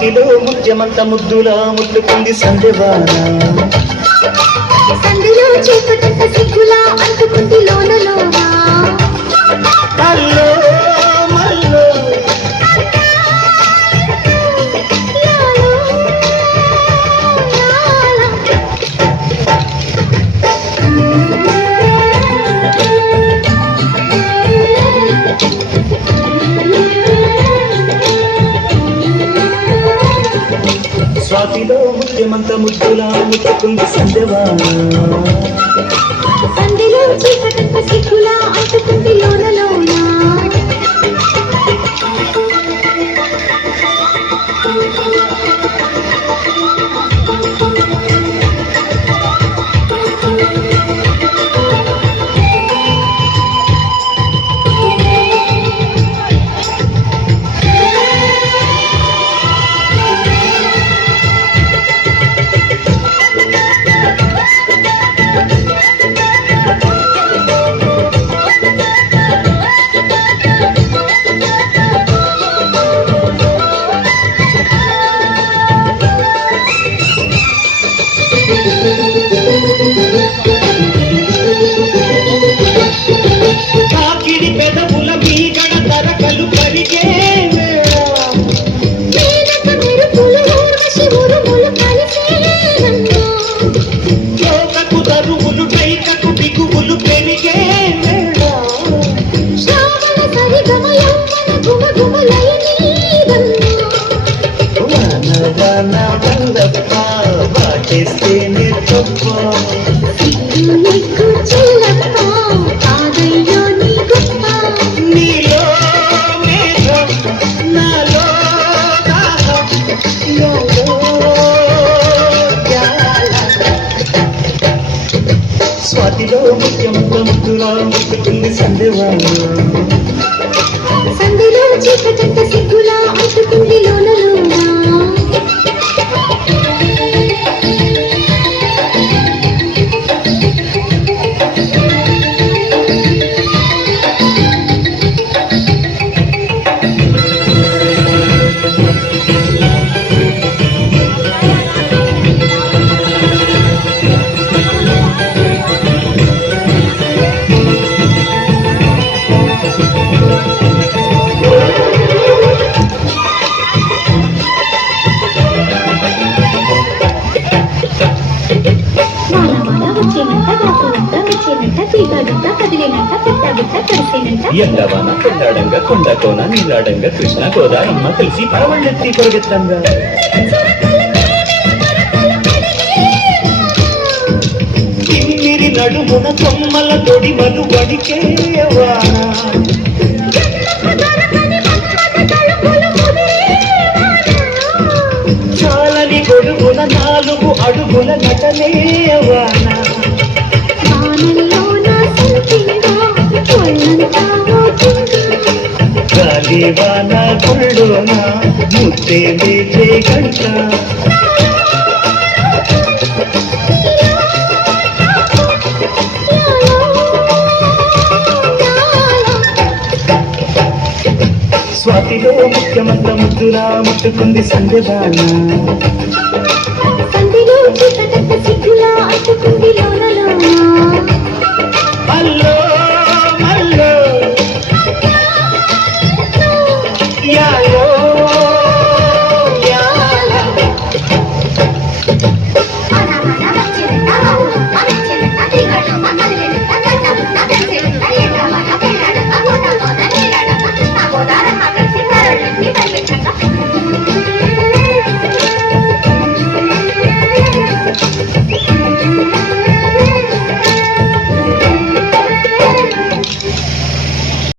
స్వాతిలో ముత్యమంత ముద్దులా ముట్టుకుంది సంధ్యవాన సంధిలో చేపటంత సిగ్గులా అంటుకుంది లోన లోన అల్లో మల్లో స్వాతిలో ముత్యమంత ముద్దులా ముట్టుకుంది సంధ్యవాన సంధిలో చేపటంత సిగ్గులా అంటుకుంది లోన లోన తాకిడి పెదవుల మీగడ తరకలు కరిగే లోకకు దరువులు టైకకు బిగువులు పెరిగే వనగన వల్లప్ప వాటేస్తేనే తప్ప నీలో మేఘం నాలో దాహం నాలో జ్ఞాన స్వాతిలో ముత్యమంత ముద్దులా ముట్టుకుంది సంధ్యవాన సంధిలో చీకటంత సిగ్గులా అంటుకుంది లోన లోన ఎండవాన కొల్లాడంగా కొండ కోన నీలాడంగా కృష్ణ గోదారమ్మ కలిసి పరవళ్ళెత్తి కొరగెత్తంగా కిమ్మిరి నడుమున కొమ్మల తొడిమలు వడికేవాన చాలని గొడుగున 4 అడుగుల నటనేవాన గాలివాన గుళ్ళోన ముద్దే మేచే గంట స్వాతిలో ముఖ్యమంత ముద్దులా ముట్టుకుంది సంధ్యవాన సంధిలో చీకటంత సిగ్గులా అంటుకుంది లోన లోన అల్లో